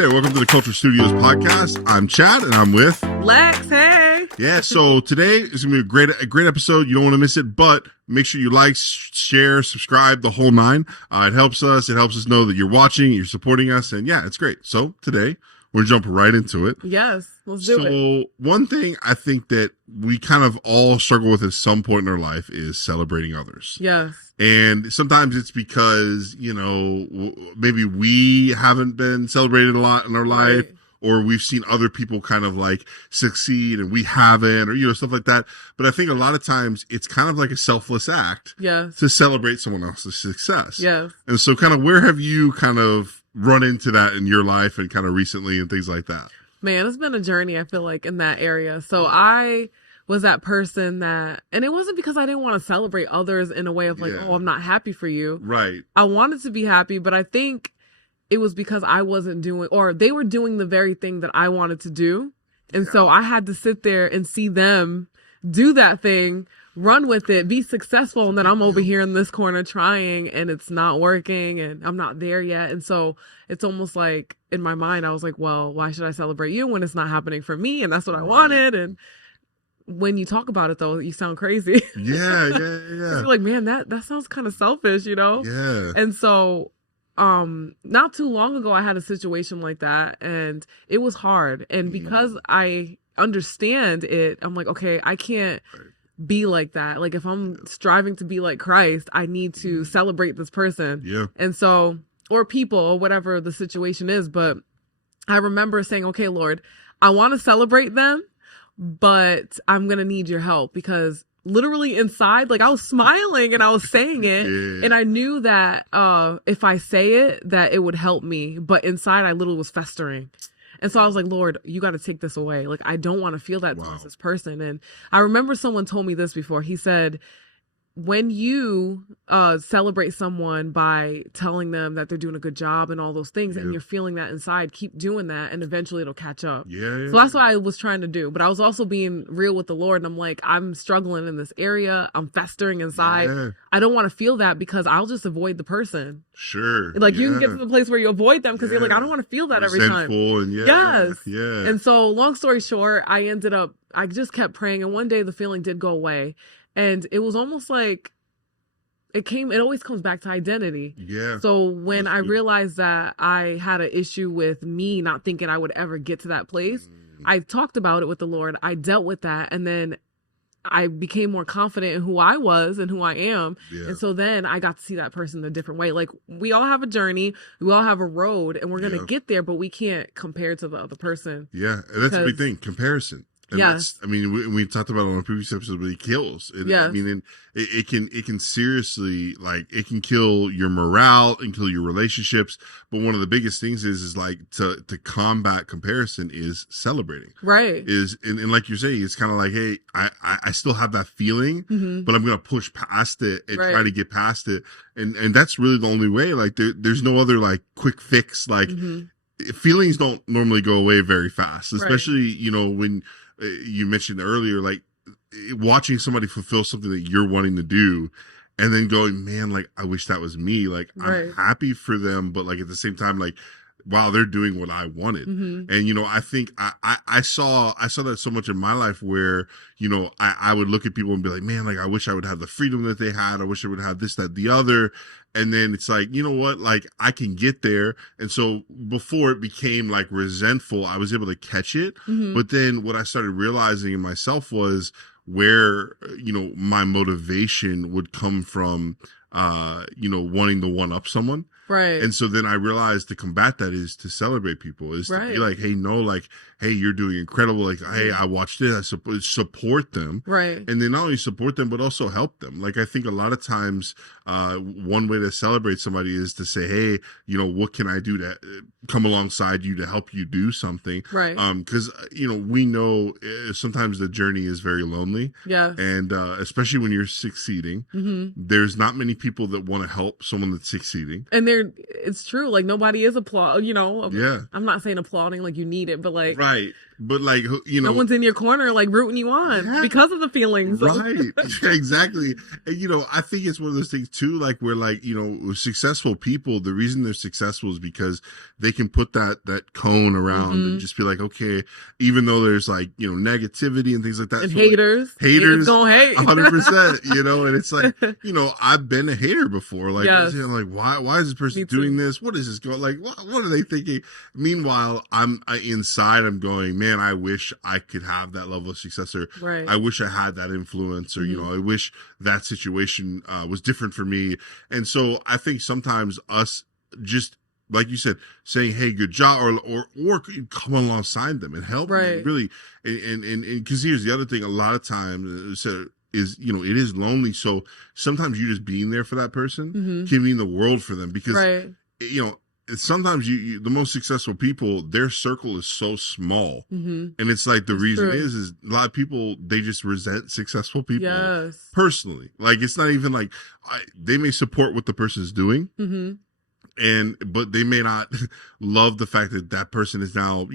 there, welcome to the Culture Studios podcast. I'm Chad, and I'm with Lex. Hey. Yeah, so today is going to be a great episode. You don't want to miss it, but make sure you like, share, subscribe, the whole nine. It helps us. It helps us know that you're watching, you're supporting us, and yeah, it's great. So today, we're jumping right into it. Yes, let's do it. So one thing I think that we kind of all struggle with at some point in our life is celebrating others. Yes. And sometimes it's because, you know, maybe we haven't been celebrated a lot in our life, or we've seen other people kind of like succeed and we haven't, or, you know, stuff like that. But I think a lot of times it's kind of like a selfless act to celebrate someone else's success. Yes. And so kind of where have you kind of run into that in your life and kind of recently and things like that? Man, it's been a journey, I feel like, in that area. So I was that person that, and it wasn't because I didn't want to celebrate others in a way of like, oh, I'm not happy for you. Right. I wanted to be happy, but I think it was because I wasn't doing, or they were doing the very thing that I wanted to do. And so I had to sit there and see them do that thing, run with it, be successful. And then I'm over here in this corner trying and it's not working and I'm not there yet. And so it's almost like in my mind, I was like, well, why should I celebrate you when it's not happening for me? And that's what I wanted. And when you talk about it, though, you sound crazy. Yeah. You're like, man, that sounds kind of selfish, you know? Yeah. And so, not too long ago, I had a situation like that, and it was hard. And because I understand it, I'm like, okay, I can't be like that. Like, if I'm striving to be like Christ, I need to celebrate this person. Yeah. And so, or people, or whatever the situation is. But I remember saying, okay, Lord, I want to celebrate them, but I'm going to need your help, because literally inside, like, I was smiling and I was saying it and I knew that if I say it, that it would help me. But inside, I literally was festering. And so I was like, Lord, you got to take this away. Like, I don't want to feel that towards this person. And I remember someone told me this before. He said, when you celebrate someone by telling them that they're doing a good job and all those things, and you're feeling that inside, keep doing that, and eventually it'll catch up. So that's what I was trying to do. But I was also being real with the Lord, and I'm like, I'm struggling in this area. I'm festering inside. I don't want to feel that, because I'll just avoid the person. Sure. Like, you can get to the place where you avoid them because you're like, I don't want to feel that every time. And Yes. Yeah. And so, long story short, I just kept praying, and one day the feeling did go away. And it was almost like it always comes back to identity. Yeah. So when I realized that I had an issue with me not thinking I would ever get to that place, I talked about it with the Lord. I dealt with that. And then I became more confident in who I was and who I am. Yeah. And so then I got to see that person a different way. Like, we all have a journey, we all have a road, and we're going to get there, but we can't compare to the other person. Yeah. And that's the big thing, comparison. And yes. I mean, we talked about it on a previous episode, but it kills. I mean, it can seriously, like, it can kill your morale and kill your relationships. But one of the biggest things is like to combat comparison is celebrating. Right. And like you're saying, it's kind of like, hey, I still have that feeling, but I'm going to push past it and try to get past it. And that's really the only way. Like, there's no other like quick fix. Like, feelings don't normally go away very fast, especially, you know, when you mentioned earlier, like watching somebody fulfill something that you're wanting to do and then going, man, like, I wish that was me. Like, I'm happy for them, but like at the same time, like, wow, they're doing what I wanted. And, you know, I think I saw that so much in my life where, you know, I would look at people and be like, man, like, I wish I would have the freedom that they had. I wish I would have this, that, the other. And then it's like, you know what, like, I can get there. And so before it became like resentful, I was able to catch it. But then what I started realizing in myself was where, you know, my motivation would come from, you know, wanting to one up someone. Right. And so then I realized to combat that is to celebrate people, is to be like, hey, no, like, hey, you're doing incredible. Like, hey, I watched it. I support them. Right. And then not only support them, but also help them. Like, I think a lot of times, one way to celebrate somebody is to say, hey, you know, what can I do to come alongside you to help you do something? Right. Because, you know, we know sometimes the journey is very lonely. Yeah. And especially when you're succeeding, there's not many people that want to help someone that's succeeding. And it's true. Like, nobody is Yeah. I'm not saying applauding like you need it, but like, right. But like, no one's in your corner, like rooting you on because of the feelings. Right. Exactly. And, I think it's one of those things too, like where like, successful people, the reason they're successful is because they can put that cone around and just be like, okay, even though there's like, negativity and things like that. And so haters gonna hate. 100%, and it's like, I've been a hater before. Like, yes. I'm like, why is this person doing this? What is this going? Like, what are they thinking? Meanwhile, inside, I'm going, man, I wish I could have that level of success, or right. I wish I had that influence, or, I wish that situation was different for me. And so I think sometimes us just, like you said, saying, hey, good job, or come alongside them and help right. them, really. And because here's the other thing, a lot of times is, it is lonely. So sometimes you just being there for that person can mean the world for them, because, right. sometimes the most successful people, their circle is so small. And it's like, the reason is a lot of people, they just resent successful people personally. Like, it's not even like they may support what the person's doing. But they may not love the fact that person is now,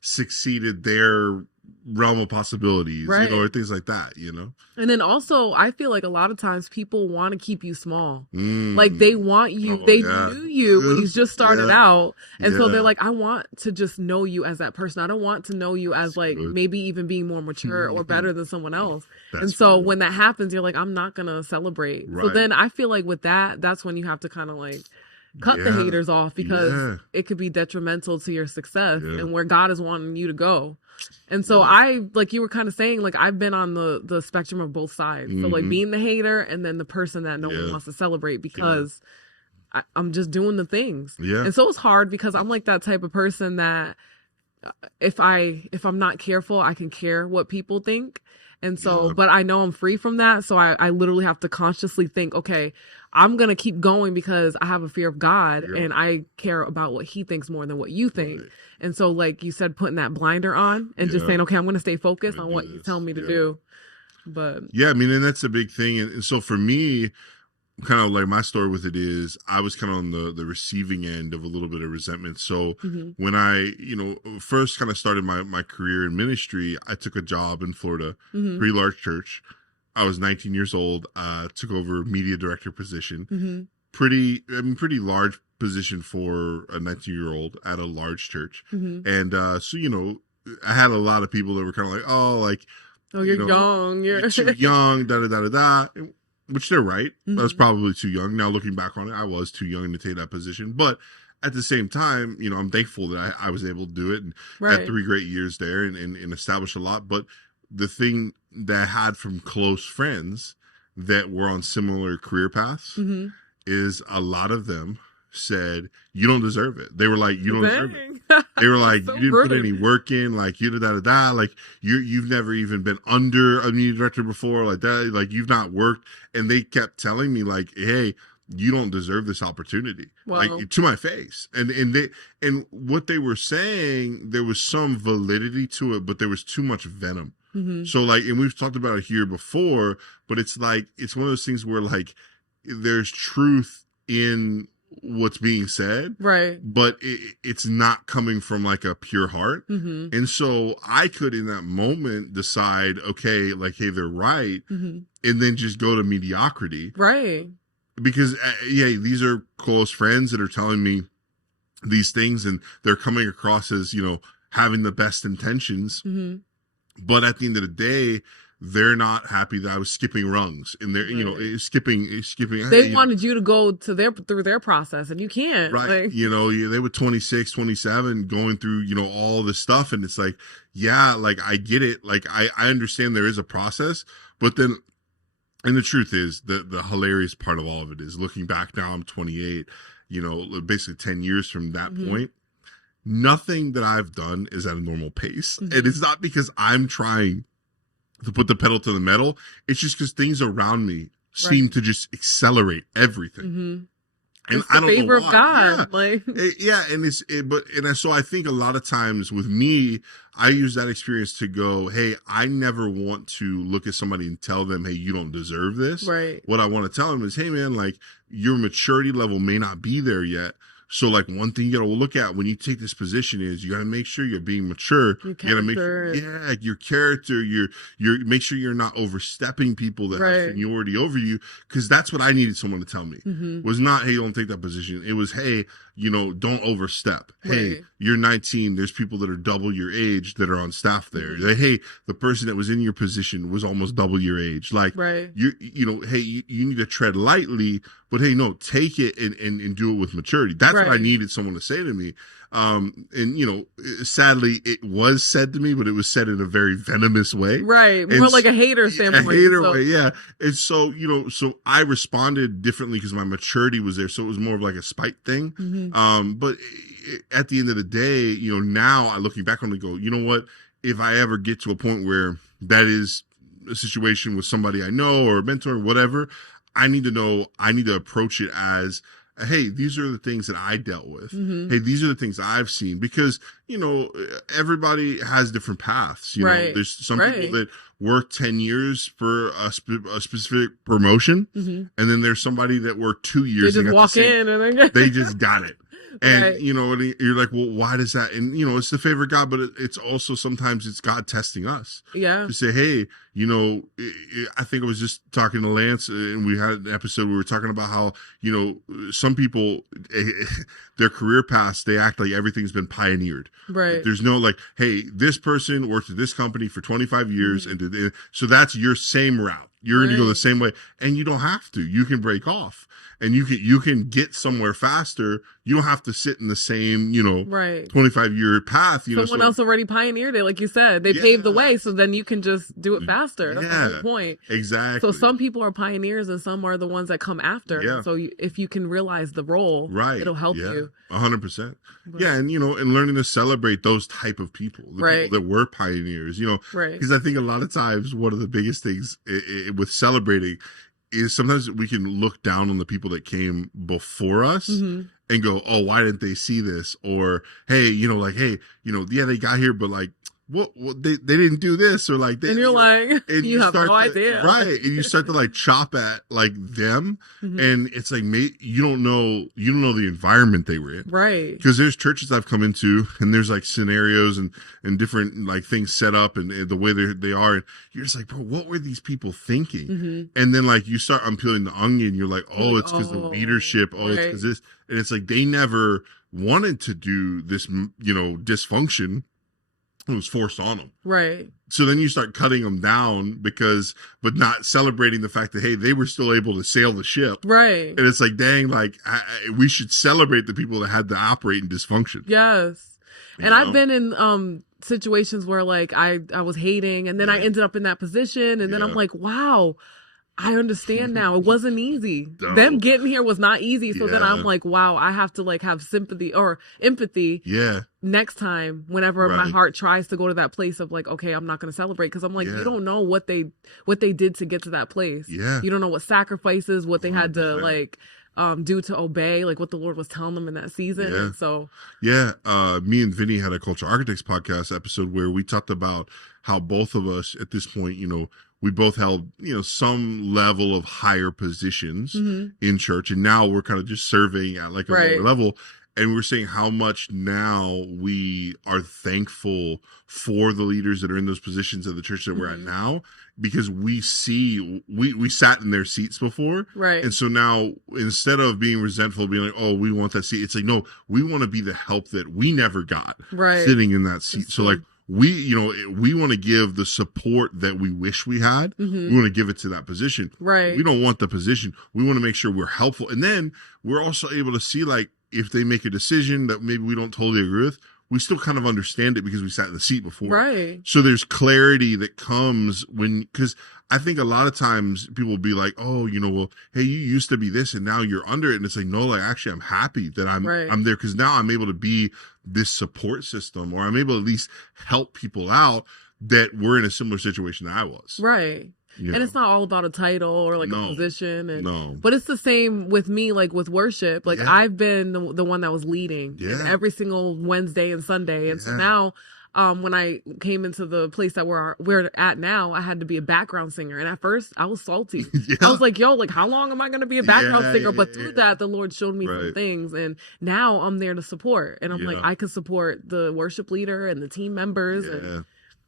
succeeded their realm of possibilities, right. Or things like that, And then also, I feel like a lot of times people want to keep you small. Like, they want you, knew you when you just started out. And so they're like, I want to just know you as that person. I don't want to know you as like maybe even being more mature or better than someone else. That's and so when that happens, you're like, I'm not going to celebrate. Right. So then I feel like with that's when you have to kind of like cut the haters off, because it could be detrimental to your success and where God is wanting you to go. And so I, like you were kind of saying, like, I've been on the spectrum of both sides. So like being the hater and then the person that no one wants to celebrate, because I'm just doing the things. And so it's hard, because I'm like that type of person that if I'm not careful, I can care what people think. And so, but I know I'm free from that. So I literally have to consciously think, okay, I'm going to keep going because I have a fear of God and I care about what he thinks more than what you think. Right. And so, like you said, putting that blinder on and just saying, okay, I'm going to stay focused on what he's telling me to do. But I mean, and that's a big thing. And so for me, kind of like my story with it is, I was kind of on the receiving end of a little bit of resentment. So when I, first kind of started my career in ministry, I took a job in Florida, pretty large church. I was 19 years old, took over a media director position, pretty large position for a 19-year-old at a large church. And, so, I had a lot of people that were kind of like, oh, you're young. You're too young, da. Which they're right. I was probably too young. Now looking back on it, I was too young to take that position. But at the same time, I'm thankful that I was able to do it and had 3 great years there and established a lot. But the thing that I had from close friends that were on similar career paths is a lot of them said, you don't deserve it. They were like, you don't deserve it. They were like, so you didn't put any work in, like you like you've never even been under a media director before, like that, like you've not worked. And they kept telling me like, hey, you don't deserve this opportunity. Wow. Like to my face. And what they were saying, there was some validity to it, but there was too much venom. So like, and we've talked about it here before, but it's like, it's one of those things where like there's truth in what's being said, right? But it's not coming from like a pure heart. And so I could in that moment decide, okay, like, hey, they're right. And then just go to mediocrity. Right. Because these are close friends that are telling me these things and they're coming across as, having the best intentions. But at the end of the day, they're not happy that I was skipping rungs and they're, skipping. They wanted you to go through their process and you can't. Right. Like, they were 26, 27 going through, all this stuff. And it's like, like I get it. Like I understand there is a process, but then, and the truth is the hilarious part of all of it is looking back now, I'm 28, basically 10 years from that point. Nothing that I've done is at a normal pace. And it's not because I'm trying to put the pedal to the metal. It's just because things around me seem to just accelerate everything. And it's the I don't favor know of why. God. So I think a lot of times with me, I use that experience to go, hey, I never want to look at somebody and tell them, hey, you don't deserve this. Right. What I want to tell them is, hey, man, like your maturity level may not be there yet. So like one thing you got to look at when you take this position is you got to make sure you're being mature. You got to make sure, your character, you're make sure you're not overstepping people that have seniority over you. Cause that's what I needed someone to tell me was not, hey, don't take that position. It was, hey, don't overstep. Hey, you're 19. There's people that are double your age that are on staff there. Like, hey, the person that was in your position was almost double your age. Like, hey, you need to tread lightly, but hey, no, take it and do it with maturity. That's what I needed someone to say to me. Sadly, it was said to me, but it was said in a very venomous way. Right. More like a hater standpoint. A hater way, yeah. And so, so I responded differently because my maturity was there. So it was more of like a spite thing. But at the end of the day, now I looking back on it go, you know what? If I ever get to a point where that is a situation with somebody I know or a mentor or whatever, I need to approach it as, hey, these are the things that I dealt with. Hey, these are the things I've seen because, everybody has different paths. There's some people that work 10 years for a specific promotion. And then there's somebody that worked 2 years. They just walk in and they just got it. And, you're like, well, why does that? And, it's the favor of God, but it's also sometimes it's God testing us. Yeah. To say, hey, I think I was just talking to Lance and we had an episode where we were talking about how, some people, their career paths, they act like everything's been pioneered. Right. There's no like, hey, this person worked at this company for 25 years. And so that's your same route. You're going to go the same way and you don't have to. You can break off. And you can get somewhere faster. You don't have to sit in the same, 25-year path. Someone else already pioneered it, like you said. They paved the way, so then you can just do it faster. That's the whole point. Exactly. So some people are pioneers and some are the ones that come after. Yeah. So if you can realize the role, it'll help you. 100%. Yeah, and and learning to celebrate those type of people, the people that were pioneers, because I think a lot of times one of the biggest things with celebrating is sometimes we can look down on the people that came before us and go, oh, why didn't they see this? Or, hey, they got here, but like, what they didn't do this or like, and you're like, and you have no idea. Right. And you start to like chop at like them. And it's like, you don't know the environment they were in. Right. Because there's churches I've come into and there's like scenarios and different like things set up and the way they are. And you're just like, bro, what were these people thinking? And then like you start unpeeling the onion. You're like, oh, it's because the leadership. Oh, it's because this. And it's like, they never wanted to do this, dysfunction. It was forced on them. Right. So then you start cutting them down but not celebrating the fact that, hey, they were still able to sail the ship. Right. And it's like, dang, like we should celebrate the people that had to operate in dysfunction. Yes. And I've been in situations where like I was hating and then I ended up in that position and then I'm like, wow, I understand now. It wasn't easy. No. Them getting here was not easy. So then I'm like, wow, I have to like have sympathy or empathy. Yeah. Next time, whenever my heart tries to go to that place of like, okay, I'm not going to celebrate because I'm like, you don't know what they did to get to that place. Yeah. You don't know what sacrifices, what they 100%. Had to like do to obey, like what the Lord was telling them in that season. Yeah. So me and Vinny had a Cultural Architects podcast episode where we talked about how both of us at this point, we both held, some level of higher positions in church. And now we're kind of just serving at like a lower level. And we're saying how much now we are thankful for the leaders that are in those positions of the church that we're at now, because we sat in their seats before. Right. And so now instead of being resentful, being like, oh, we want that seat. It's like, no, we want to be the help that we never got sitting in that seat. So like, we want to give the support that we wish we had. We want to give it to that position. Right. We don't want the position. We want to make sure we're helpful. And then we're also able to see like, if they make a decision that maybe we don't totally agree with, we still kind of understand it because we sat in the seat before. Right. So there's clarity that comes because I think a lot of times people will be like, oh, well, hey, you used to be this and now you're under it. And it's like, no, like actually I'm happy that I'm there because now I'm able to be this support system, or I'm able to at least help people out that were in a similar situation that I was. Right. Yeah. And it's not all about a title or like a position. But it's the same with me, like with worship. Like I've been the one that was leading every single Wednesday and Sunday. And so now, when I came into the place that we're at now, I had to be a background singer. And at first I was salty. I was like, yo, like how long am I going to be a background singer? But through that, the Lord showed me some things. And now I'm there to support. And I'm like, I can support the worship leader and the team members.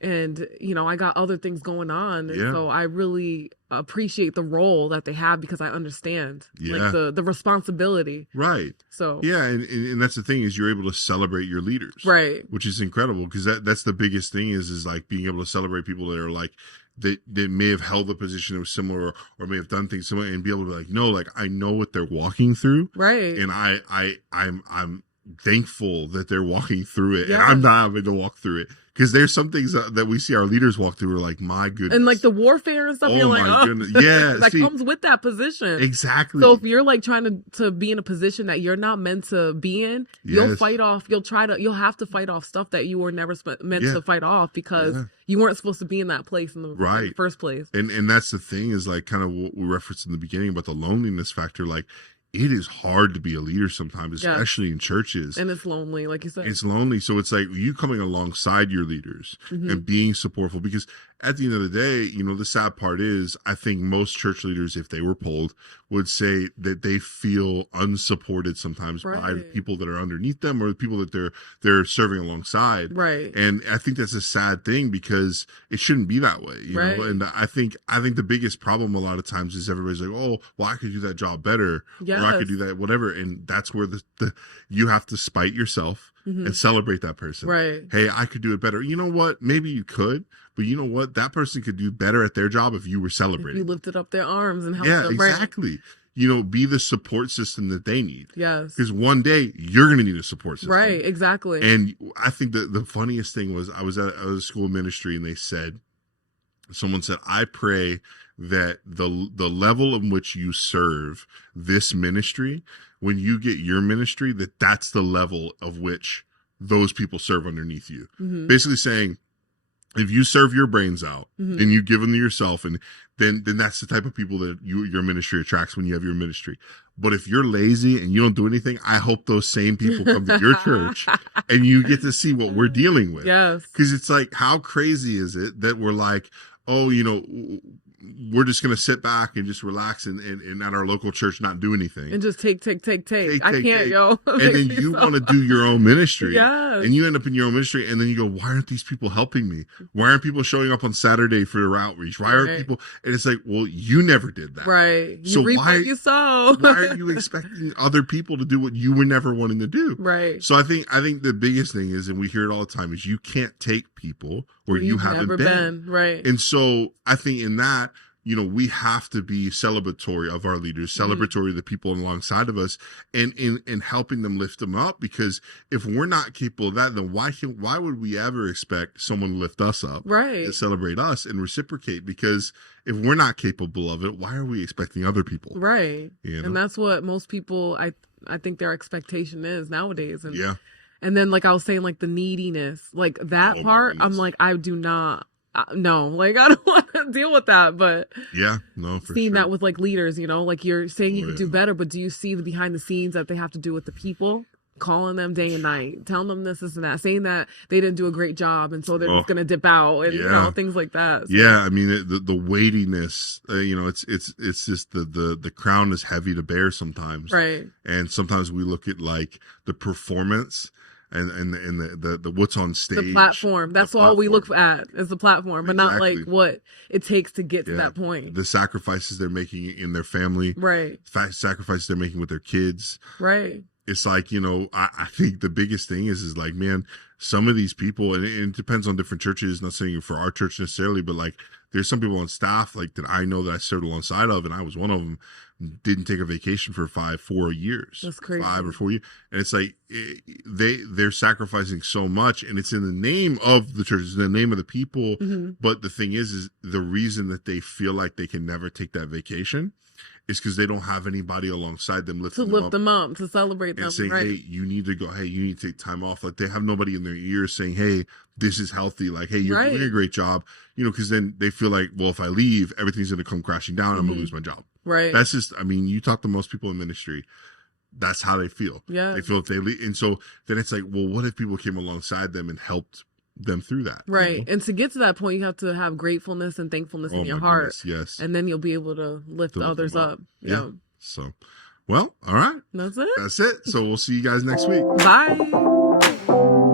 And you know, I got other things going on. And so I really appreciate the role that they have because I understand like the responsibility. Right. So and that's the thing is you're able to celebrate your leaders. Right. Which is incredible because that's the biggest thing is like being able to celebrate people that are like that may have held a position that was similar or may have done things similar and be able to be like, no, like I know what they're walking through. Right. And I'm thankful that they're walking through it and I'm not having to walk through it. Because there's some things that we see our leaders walk through. We're like, my goodness. And like the warfare and stuff, you're like, oh, goodness. Yeah, that comes with that position. Exactly. So if you're like trying to be in a position that you're not meant to be in, you'll fight off, you'll have to fight off stuff that you were never meant to fight off because you weren't supposed to be in that place in the first place. And that's the thing is like kind of what we referenced in the beginning about the loneliness factor. Like, it is hard to be a leader sometimes, especially in churches. And it's lonely, like you said. It's lonely. So it's like you coming alongside your leaders and being supportful because at the end of the day, you know, the sad part is I think most church leaders, if they were polled, would say that they feel unsupported sometimes by the people that are underneath them or the people that they're serving alongside. Right. And I think that's a sad thing because it shouldn't be that way. You know? And I think the biggest problem a lot of times is everybody's like, oh, well, I could do that job better. Or I could do that, whatever. And that's where the you have to spite yourself and celebrate that person. Right. Hey, I could do it better. You know what? Maybe you could. But you know what? That person could do better at their job if you were celebrating. If you lifted up their arms and helped them. Exactly. Right. You know, be the support system that they need. Yes. Because one day you're going to need a support system. Right. Exactly. And I think that the funniest thing was I was at a school ministry and someone said, I pray that the level in which you serve this ministry, when you get your ministry, that's the level of which those people serve underneath you. Basically saying, if you serve your brains out and you give them to yourself, and then that's the type of people that your ministry attracts when you have your ministry. But if you're lazy and you don't do anything, I hope those same people come to your church and you get to see what we're dealing with. Yes. Because it's like, how crazy is it that we're like, oh, you know, we're just going to sit back and just relax and at our local church not do anything. And just take. I can't, yo. And then you want to do your own ministry. Yes. And you end up in your own ministry and then you go, why aren't these people helping me? Why aren't people showing up on Saturday for their outreach? Why aren't people? And it's like, well, you never did that. Right. So reap what you sow. Why are you expecting other people to do what you were never wanting to do? Right. So I think the biggest thing is, and we hear it all the time, is you can't take people where you haven't been. Right. And so I think in that, you know, we have to be celebratory of our leaders, celebratory of the people alongside of us, and in helping them lift them up. Because if we're not capable of that, then why would we ever expect someone to lift us up, to celebrate us and reciprocate? Because if we're not capable of it, why are we expecting other people? Right. You know? And that's what most people, I think their expectation is nowadays. And and then like I was saying, like the neediness, like that part, I'm like, I do not. No, like I don't want to deal with that, but seeing that with like leaders, you know, like you're saying you can do better, but do you see the behind the scenes that they have to do with the people, calling them day and night, telling them this and that, saying that they didn't do a great job and so they're just gonna dip out and you know, things like that. So. Yeah, I mean the weightiness, you know, it's just the crown is heavy to bear sometimes, right? And sometimes we look at like the performance. And the what's on stage, the platform. That's all we look at is the platform, but not like what it takes to get to that point. The sacrifices they're making in their family, right? Sacrifices they're making with their kids, right? It's like, you know, I think the biggest thing is like, man, some of these people, and it depends on different churches. Not saying for our church necessarily, but like there's some people on staff like that I know that I served alongside of, and I was one of them. Didn't take a vacation for 4 years. That's crazy. 5 or 4 years, and it's like they're sacrificing so much, and it's in the name of the church, it's in the name of the people. But the thing is the reason that they feel like they can never take that vacation is because they don't have anybody alongside them to lift them up, to celebrate them, and saying, right? hey, you need to go. Hey, you need to take time off. Like they have nobody in their ears saying, hey, this is healthy. Like, hey, you're doing a great job. You know, because then they feel like, well, if I leave, everything's going to come crashing down. I'm going to lose my job. Right. That's just, I mean, you talk to most people in ministry. That's how they feel. Yeah. They feel if they leave. And so then it's like, well, what if people came alongside them and helped them through that? Right. You know? And to get to that point, you have to have gratefulness and thankfulness in your heart. Goodness, yes. And then you'll be able to lift others up. Yeah. So, well, all right. That's it. That's it. So we'll see you guys next week. Bye.